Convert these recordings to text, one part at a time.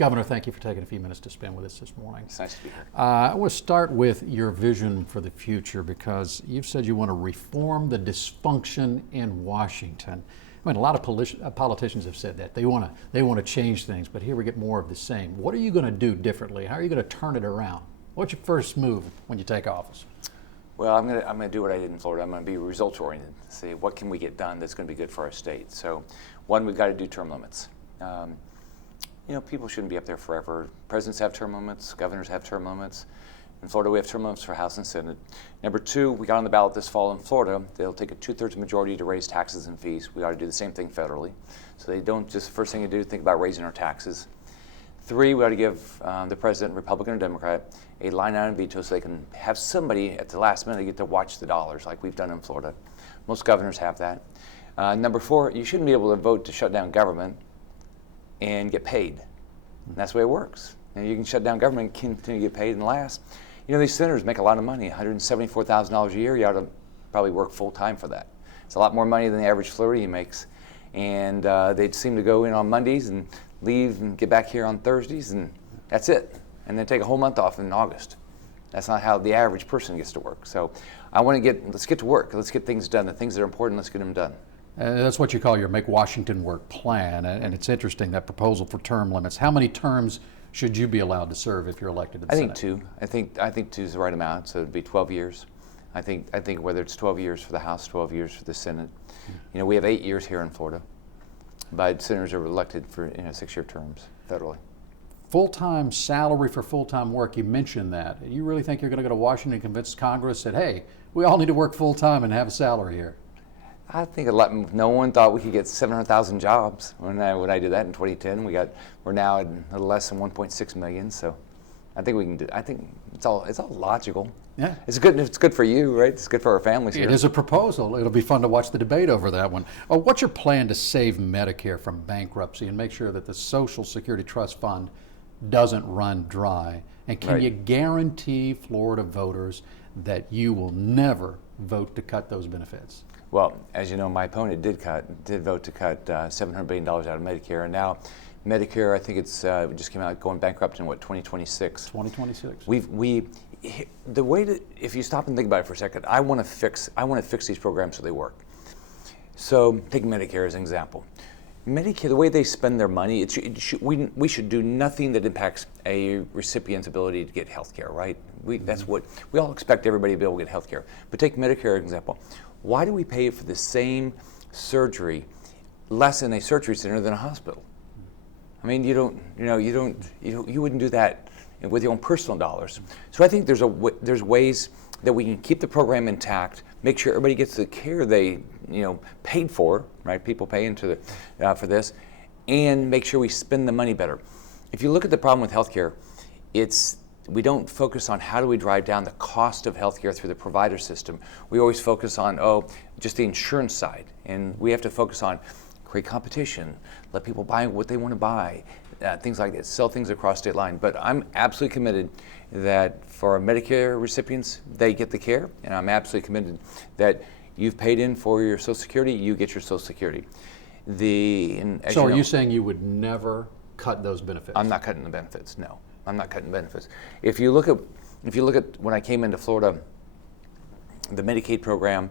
Governor, thank you for taking a few minutes to spend with us this morning. It's nice to be here. I want to start with your vision for the future, because you've said you want to reform the dysfunction in Washington. I mean, a lot of politicians have said that. They want to change things, but here we get more of the same. What are you going to do differently? How are you going to turn it around? What's your first move when you take office? Well, I'm gonna do what I did in Florida. I'm gonna be results oriented. See what can we get done that's gonna be good for our state. So, one, we've got to do term limits. People shouldn't be up there forever. Presidents have term limits. Governors have term limits. In Florida, we have term limits for House and Senate. Number two, we got on the ballot this fall in Florida. They'll take a 2/3 majority to raise taxes and fees. We ought to do the same thing federally. So they don't just, first thing you do, think about raising our taxes. Three, we ought to give the president, Republican or Democrat, a line item veto so they can have somebody at the last minute get to watch the dollars like we've done in Florida. Most governors have that. Number four, you shouldn't be able to vote to shut down government and get paid. And that's the way it works. And you can shut down government and continue to get paid and last. These senators make a lot of money, $174,000 a year. You ought to probably work full time for that. It's a lot more money than the average Floridian makes. And they'd seem to go in on Mondays and leave and get back here on Thursdays, and that's it. And then take a whole month off in August. That's not how the average person gets to work. So let's get to work. Let's get things done. The things that are important, let's get them done. That's what you call your Make Washington Work plan, and it's interesting, that proposal for term limits. How many terms should you be allowed to serve if you're elected to the Senate? I think two. I think 2 is the right amount, so it'd be 12 years. I think whether it's 12 years for the House, 12 years for the Senate. We have 8 years here in Florida, but senators are elected for 6-year terms federally. Full-time salary for full-time work, you mentioned that. You really think you're going to go to Washington and convince Congress that, hey, we all need to work full-time and have a salary here? I think no one thought we could get 700,000 jobs when I did that in 2010. We're now at a little less than 1.6 million. So I think we can do. I think it's all logical. Yeah, it's good. It's good for you, right? It's good for our families here. It is a proposal. It'll be fun to watch the debate over that one. What's your plan to save Medicare from bankruptcy and make sure that the Social Security Trust Fund doesn't run dry? And can you guarantee Florida voters that you will never vote to cut those benefits? Well, as you know, my opponent did vote to cut $700 billion out of Medicare, and now Medicare, I think it just came out going bankrupt in 2026. 2026. The way that, if you stop and think about it for a second, I want to fix these programs so they work. So take Medicare as an example. Medicare, the way they spend their money, we should do nothing that impacts a recipient's ability to get health care, right? That's what we all expect, everybody to be able to get health care. But take Medicare as an example. Why do we pay for the same surgery less in a surgery center than a hospital? I mean, you wouldn't do that with your own personal dollars. So I think there's ways that we can keep the program intact, make sure everybody gets the care they paid for, right? People pay into for this, and make sure we spend the money better. If you look at the problem with healthcare, we don't focus on how do we drive down the cost of healthcare through the provider system. We always focus on just the insurance side, and we have to focus on create competition, let people buy what they want to buy, things like that, sell things across state line. But I'm absolutely committed that for our Medicare recipients, they get the care, and I'm absolutely committed that you've paid in for your Social Security, you get your Social Security. So are you saying you would never cut those benefits? I'm not cutting the benefits, no. I'm not cutting benefits. If you look at when I came into Florida, the Medicaid program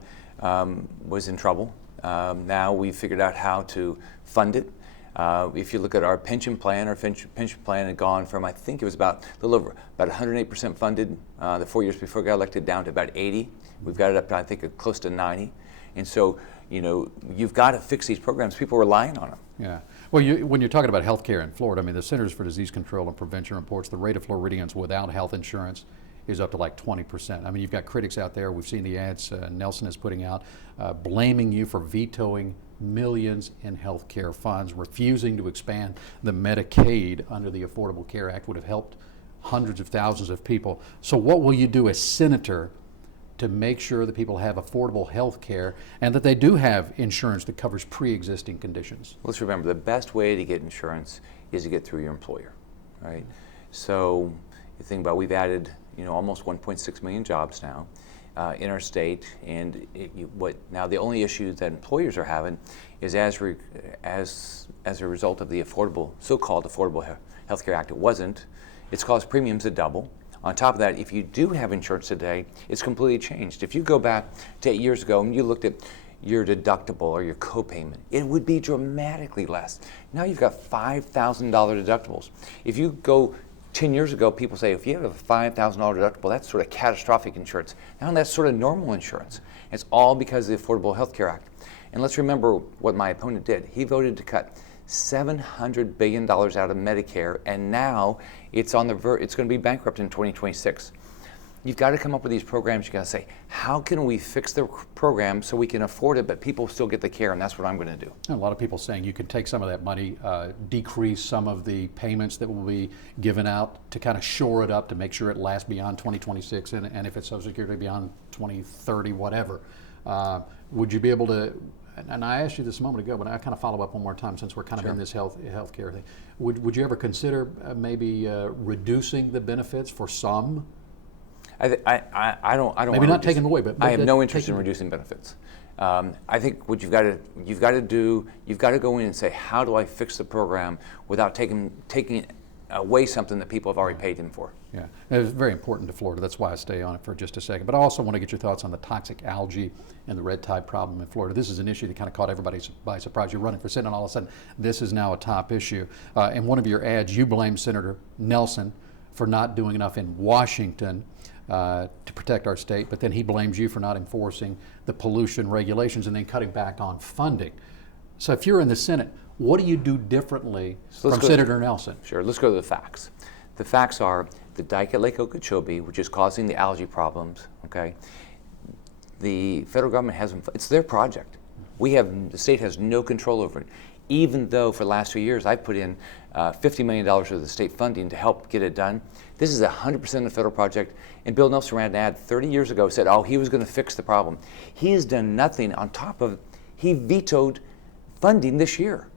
was in trouble. Now we've figured out how to fund it. If you look at our pension plan had gone from, I think it was about 108% funded the 4 years before I got elected, down to about 80. We've got it up to, I think, close to 90. And so, you've got to fix these programs. People are relying on them. Yeah. Well, when you're talking about health care in Florida, I mean, the Centers for Disease Control and Prevention reports the rate of Floridians without health insurance is up to like 20%. I mean, you've got critics out there. We've seen the ads Nelson is putting out, blaming you for vetoing millions in health care funds, refusing to expand the Medicaid under the Affordable Care Act would have helped hundreds of thousands of people. So what will you do as senator to make sure that people have affordable health care and that they do have insurance that covers pre-existing conditions? Let's remember, the best way to get insurance is to get through your employer, right? So you think about, we've added almost 1.6 million jobs now. interstate, and now the only issue that employers are having is as a result of the so-called Affordable Health Care Act. It's caused premiums to double. On top of that, if you do have insurance today, it's completely changed. If you go back to 8 years ago and you looked at your deductible or your copayment, it would be dramatically less. Now you've got $5,000 deductibles. If you go 10 years ago, people say if you have a $5,000 deductible, that's sort of catastrophic insurance. Now that's sort of normal insurance. It's all because of the Affordable Health Care Act. And let's remember what my opponent did. He voted to cut $700 billion out of Medicare, and now it's going to be bankrupt in 2026. You've got to come up with these programs. You've got to say, how can we fix the program so we can afford it, but people still get the care, and that's what I'm going to do. And a lot of people saying you can take some of that money, decrease some of the payments that will be given out to kind of shore it up to make sure it lasts beyond 2026, and if it's Social Security, beyond 2030, whatever. Would you be able to, and I asked you this a moment ago, but I kind of follow up one more time since we're kind of in this healthcare thing. Would you ever consider maybe reducing the benefits for some? I don't. Maybe not taking away, but I have no interest in reducing benefits. I think what you've got to do, you've got to go in and say, how do I fix the program without taking away something that people have already paid in for? Yeah, it's very important to Florida. That's why I stay on it for just a second. But I also want to get your thoughts on the toxic algae and the red tide problem in Florida. This is an issue that kind of caught everybody by surprise. You're running for Senate, and all of a sudden, this is now a top issue. In one of your ads, you blame Senator Nelson for not doing enough in Washington to protect our state, but then he blames you for not enforcing the pollution regulations and then cutting back on funding. So if you're in the Senate, what do you do differently from Senator Nelson? Sure, let's go to the facts. The facts are the dike at Lake Okeechobee, which is causing the algae problems, okay? The federal government it's their project. The state has no control over it, even though for the last 2 years I've put in $50 million of the state funding to help get it done. This is 100% a federal project, and Bill Nelson ran an ad 30 years ago, said, he was going to fix the problem. He has done nothing on top of, he vetoed funding this year.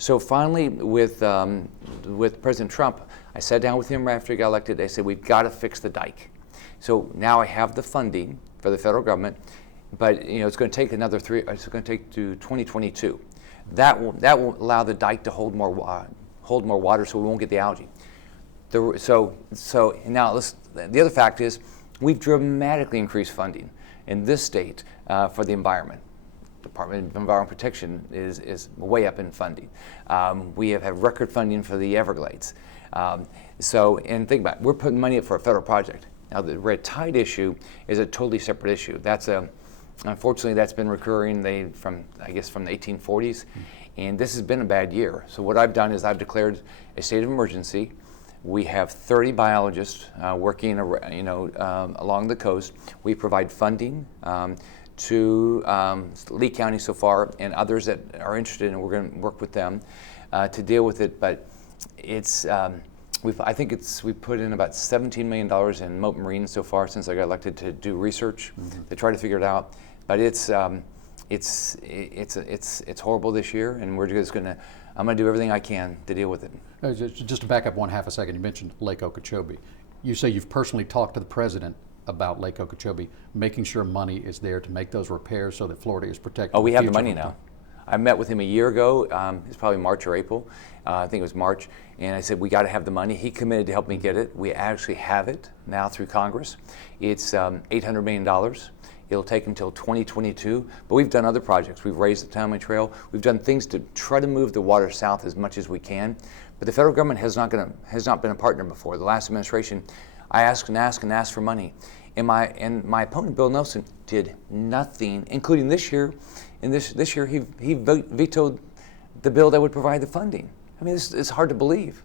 So finally, with President Trump, I sat down with him right after he got elected. I said, we've got to fix the dike. So now I have the funding for the federal government, but it's going to take it's going to take to 2022. That will allow the dike to hold more water, so we won't get the algae. So now the other fact is we've dramatically increased funding in this state for the environment. Department of Environmental Protection is way up in funding. We have had record funding for the Everglades. And think about it, we're putting money up for a federal project. Now the red tide issue is a totally separate issue. Unfortunately, that's been recurring from the 1840s, and this has been a bad year. So what I've done is I've declared a state of emergency. We have 30 biologists working, along the coast. We provide funding to Lee County so far, and others that are interested, and we're going to work with them to deal with it. But we've put in about $17 million in Moat Marine so far since I got elected to do research to try to figure it out. But it's horrible this year, and I'm going to do everything I can to deal with it. Just to back up half a second, you mentioned Lake Okeechobee. You say you've personally talked to the president about Lake Okeechobee, making sure money is there to make those repairs so that Florida is protected. Oh, we have the money now. I met with him a year ago. It's probably March or April. I think it was March. And I said, we got to have the money. He committed to help me get it. We actually have it now through Congress. It's $800 million. It'll take until 2022. But we've done other projects. We've raised the Townley Trail. We've done things to try to move the water south as much as we can. But the federal government has not been a partner before. The last administration, I asked and asked for money. And my opponent, Bill Nelson, did nothing, including this year. And this year, he vetoed the bill that would provide the funding. I mean, it's hard to believe.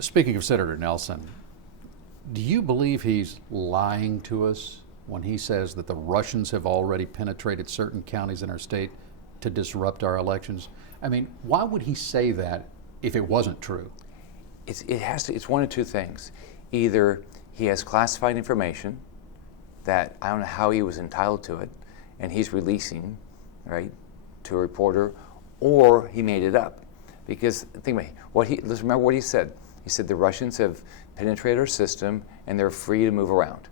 Speaking of Senator Nelson, do you believe he's lying to us when he says that the Russians have already penetrated certain counties in our state to disrupt our elections? I mean, why would he say that if it wasn't true? It's one of two things. Either he has classified information that I don't know how he was entitled to it, and he's releasing, right, to a reporter, or he made it up. Because think about let's remember what he said. He said the Russians have penetrated our system and they're free to move around.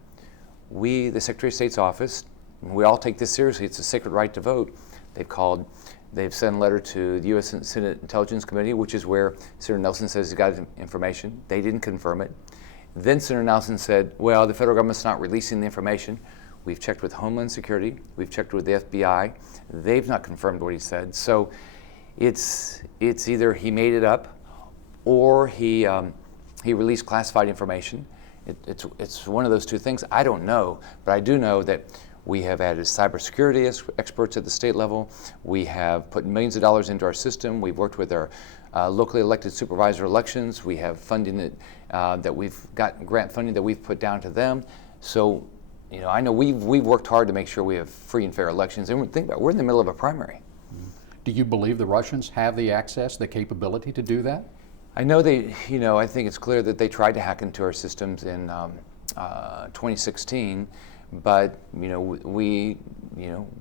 we, the Secretary of State's office, we all take this seriously. It's a sacred right to vote. They've sent a letter to the U.S. Senate Intelligence Committee, which is where Senator Nelson says he's got information. They didn't confirm it. Then Senator Nelson said, well, the federal government's not releasing the information. We've checked with Homeland Security. We've checked with the FBI. They've not confirmed what he said. So it's either he made it up or he released classified information. It's one of those two things. I don't know, but I do know that we have added cybersecurity experts at the state level. We have put millions of dollars into our system. We've worked with our locally elected supervisor elections. We have funding that we've got grant funding that we've put down to them. So, I know we've worked hard to make sure we have free and fair elections. And think about it, we're in the middle of a primary. Do you believe the Russians have the access, the capability to do that? I know I think it's clear that they tried to hack into our systems in 2016. But we know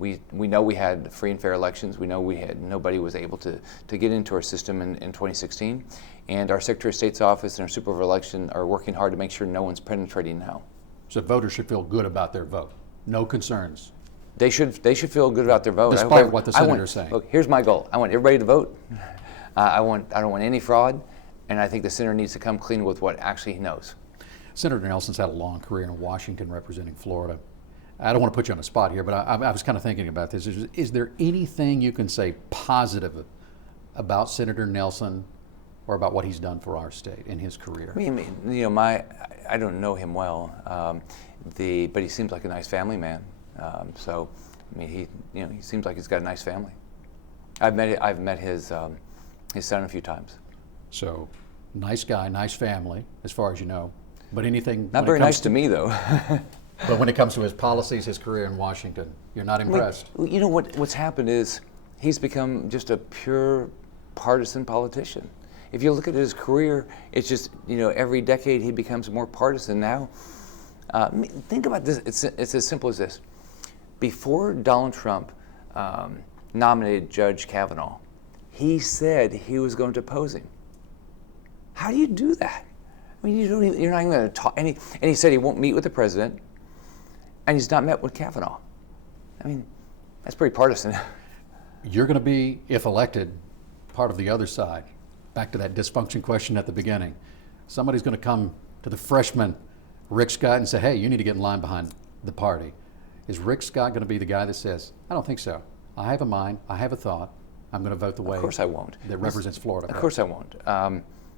we had free and fair elections. We know nobody was able to get into our system in 2016, and our Secretary of State's office and our Supervisor of Election are working hard to make sure no one's penetrating now. So voters should feel good about their vote. No concerns. They should feel good about their vote. Despite what the senator's saying. Look, here's my goal. I want everybody to vote. I don't want any fraud, and I think the senator needs to come clean with what actually he knows. Senator Nelson's had a long career in Washington representing Florida. I don't want to put you on the spot here, but I was kind of thinking about this. Is there anything you can say positive about Senator Nelson or about what he's done for our state in his career? I don't know him well, but he seems like a nice family man. He seems like he's got a nice family. I've met his son a few times. So, nice guy, nice family, as far as you know. But anything not very nice to me, though. But when it comes to his policies, his career in Washington, you're not impressed. What's happened is he's become just a pure partisan politician. If you look at his career, it's just every decade he becomes more partisan. Now, think about this. It's as simple as this. Before Donald Trump nominated Judge Kavanaugh, he said he was going to oppose him. How do you do that? You're not even going to talk. And he said he won't meet with the president, and he's not met with Kavanaugh. That's pretty partisan. You're going to be, if elected, part of the other side. Back to that dysfunction question at the beginning. Somebody's going to come to the freshman Rick Scott and say, hey, you need to get in line behind the party. Is Rick Scott going to be the guy that says, I don't think so. I have a mind, I have a thought, I'm going to vote the way of course I won't. That represents Florida? Of course I won't.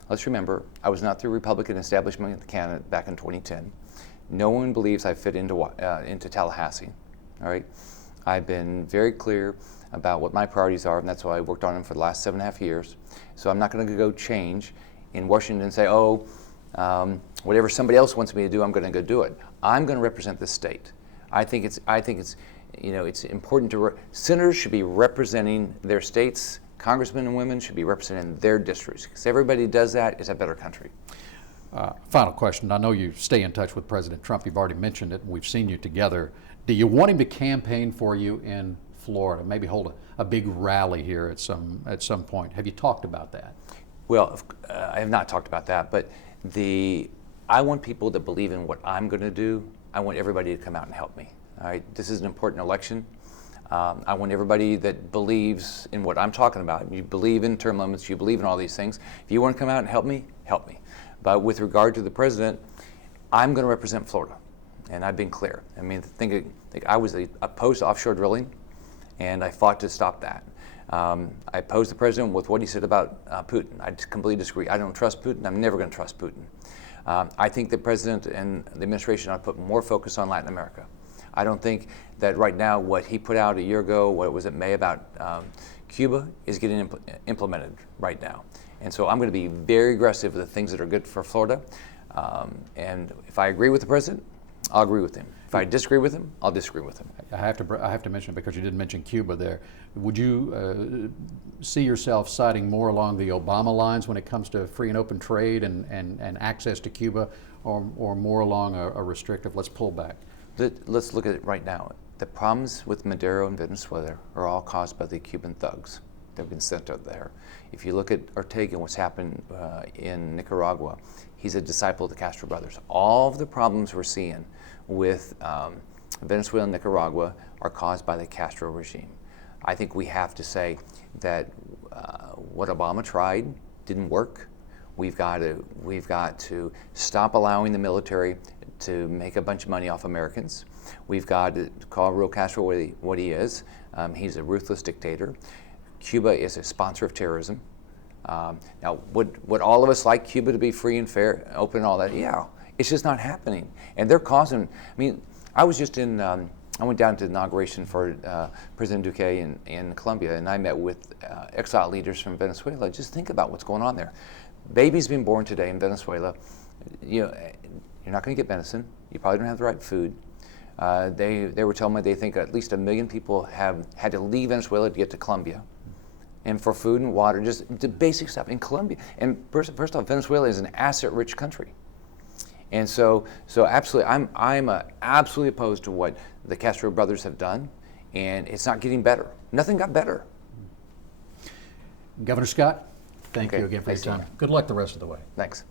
Let's remember, I was not the Republican establishment in Canada back in 2010. No one believes I fit into Tallahassee. All right, I've been very clear about what my priorities are, and that's why I worked on them for the last 7.5 years. So I'm not going to go change in Washington and say, whatever somebody else wants me to do, I'm going to go do it. I'm going to represent the state. I think it's important senators should be representing their states. Congressmen and women should be representing their districts, because everybody does that is a better country. Final question. I know you stay in touch with President Trump. You've already mentioned it, and we've seen you together. Do you want him to campaign for you in Florida? Maybe hold a big rally here at some point. Have you talked about that? Well, I have not talked about that, but I want people that believe in what I'm going to do. I want everybody to come out and help me. All right, this is an important election. I want everybody that believes in what I'm talking about. You believe in term limits, you believe in all these things. If you want to come out and help me, help me. But with regard to the president, I'm going to represent Florida, and I've been clear. Think I was opposed to offshore drilling, and I fought to stop that. I opposed the president with what he said about Putin. I completely disagree. I don't trust Putin. I'm never going to trust Putin. I think the president and the administration ought to put more focus on Latin America. I don't think that right now what he put out a year ago, what was it, May, about Cuba, is getting implemented right now. And so I'm going to be very aggressive with the things that are good for Florida. And if I agree with the president, I'll agree with him. If I disagree with him, I'll disagree with him. I have to mention it because you did mention Cuba there. Would you see yourself siding more along the Obama lines when it comes to free and open trade and access to Cuba, or more along a restrictive, let's pull back? Let's look at it right now. The problems with Maduro and Venezuela are all caused by the Cuban thugs. have been sent out there. If you look at Ortega and what's happened in Nicaragua, he's a disciple of the Castro brothers. All of the problems we're seeing with Venezuela and Nicaragua are caused by the Castro regime. I think we have to say that what Obama tried didn't work. We've got to stop allowing the military to make a bunch of money off Americans. We've got to call Raul Castro what he is. He's a ruthless dictator. Cuba is a sponsor of terrorism. Now, would all of us like Cuba to be free and fair, open and all that? Yeah, it's just not happening. And they're causing, I mean, I was just in, I went down to the inauguration for President Duque in Colombia, and I met with exile leaders from Venezuela. Just think about what's going on there. Babies being born today in Venezuela, you're not going to get medicine. You probably don't have the right food. They were telling me they think at least 1 million people have had to leave Venezuela to get to Colombia. And for food and water, just the basic stuff in Colombia. And first off, Venezuela is an asset-rich country. And so absolutely, I'm absolutely opposed to what the Castro brothers have done, and it's not getting better. Nothing got better. Governor Scott, thank Okay, you again for your thanks, time. Tina. Good luck the rest of the way. Thanks.